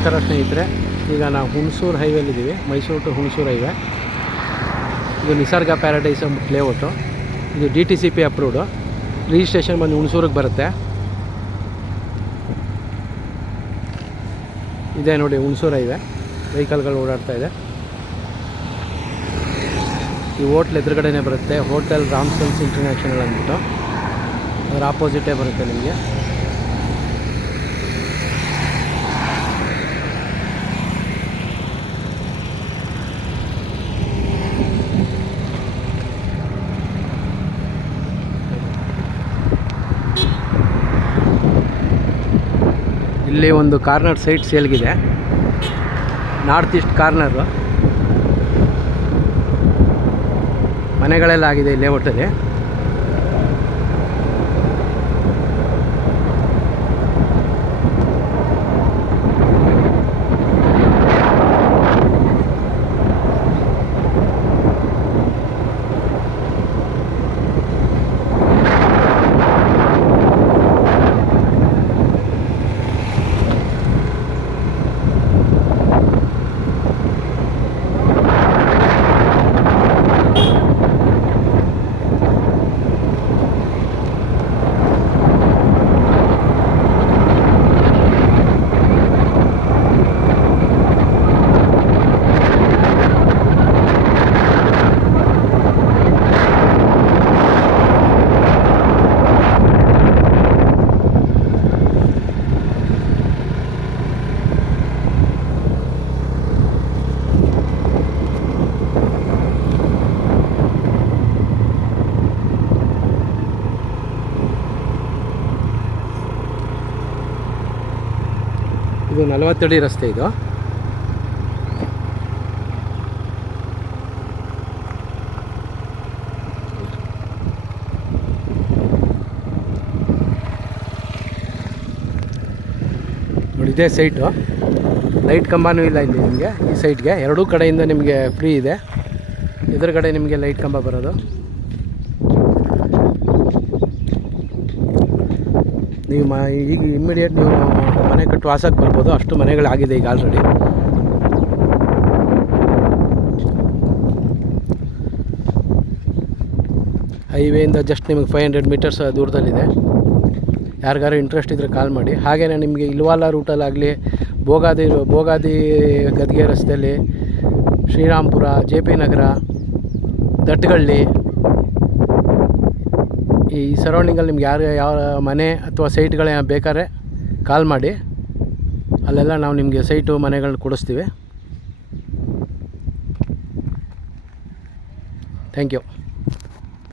ನಮಸ್ಕಾರ ಸ್ನೇಹಿತರೆ. ಈಗ ನಾವು ಹುಣಸೂರು ಹೈವೇಲಿದ್ದೀವಿ, ಮೈಸೂರು ಟು ಹುಣಸೂರು ಹೈವೇ. ಇದು ನಿಸರ್ಗ ಪ್ಯಾರಡೈಸ್ ಅಂದ್ಬಿಟ್ಟು ಲೇಔಟು. ಇದು DTCP ಅಪ್ರೂವ್ಡು. ರಿಜಿಸ್ಟ್ರೇಷನ್ ಬಂದು ಹುಣಸೂರಿಗೆ ಬರುತ್ತೆ. ಇದೇ ನೋಡಿ ಹುಣಸೂರು ಹೈವೇ, ವೆಹಿಕಲ್ಗಳು ಓಡಾಡ್ತಾ ಇದೆ. ಈ ಹೋಟ್ಲ್ ಎದುರುಗಡೆನೇ ಬರುತ್ತೆ, ಹೋಟೆಲ್ ರಾಮ್ಸನ್ಸ್ ಇಂಟರ್ನ್ಯಾಷನಲ್ ಅಂದ್ಬಿಟ್ಟು. ಅದರ ಆಪೋಸಿಟೇ ಬರುತ್ತೆ ನಿಮಗೆ. ಇಲ್ಲಿ ಒಂದು ಕಾರ್ನರ್ ಸೈಟ್ ಸೇಲ್ಗಿದೆ, ನಾರ್ತ್ ಈಸ್ಟ್ ಕಾರ್ನರು. ಮನೆಗಳೆಲ್ಲ ಆಗಿದೆ ಈ ಲೇಔಟಲ್ಲಿ. ಇದು 40 ಅಡಿ ರಸ್ತೆ. ಇದು ನೋಡಿ, ಇದೇ ಸೈಟು. ಲೈಟ್ ಕಂಬನೂ ಇಲ್ಲ ಇಲ್ಲಿ ನಿಮಗೆ. ಈ ಸೈಟ್ಗೆ ಎರಡೂ ಕಡೆಯಿಂದ ನಿಮಗೆ ಫ್ರೀ ಇದೆ. ಎದುರುಗಡೆ ನಿಮಗೆ ಲೈಟ್ ಕಂಬ ಬರೋದು. ನೀವು ಈಗ ಇಮ್ಮಿಡಿಯೇಟ್ ನೀವು ಮನೆ ಕಟ್ಟು ವಾಸಕ್ಕೆ ಬರ್ಬೋದು, ಅಷ್ಟು ಮನೆಗಳಾಗಿದೆ ಈಗ ಆಲ್ರೆಡಿ. ಹೈವೇಯಿಂದ ಜಸ್ಟ್ ನಿಮಗೆ 500 ಮೀಟರ್ಸ್ ದೂರದಲ್ಲಿದೆ. ಯಾರಿಗಾರು ಇಂಟ್ರೆಸ್ಟ್ ಇದ್ದರೆ ಕಾಲ್ ಮಾಡಿ. ಹಾಗೆಯೇ ನಿಮಗೆ ಇಲ್ವಾಲ ರೂಟಲ್ಲಾಗಲಿ, ಭೋಗಾದಿ ಗದ್ಗೆ ರಸ್ತೆಯಲ್ಲಿ, ಶ್ರೀರಾಮ್ಪುರ, JP ನಗರ, ದಟ್ಟಗಳ್ಳಿ, ಈ ಸರೌಂಡಿಂಗಲ್ಲಿ ನಿಮ್ಗೆ ಯಾವ ಮನೆ ಅಥವಾ ಸೈಟ್ಗಳೇ ಬೇಕಾದ್ರೆ ಕಾಲ್ ಮಾಡಿ. ಅಲ್ಲೆಲ್ಲ ನಾವು ನಿಮಗೆ ಸೈಟು ಮನೆಗಳನ್ನ ಕೊಡಿಸ್ತೀವಿ. Thank you.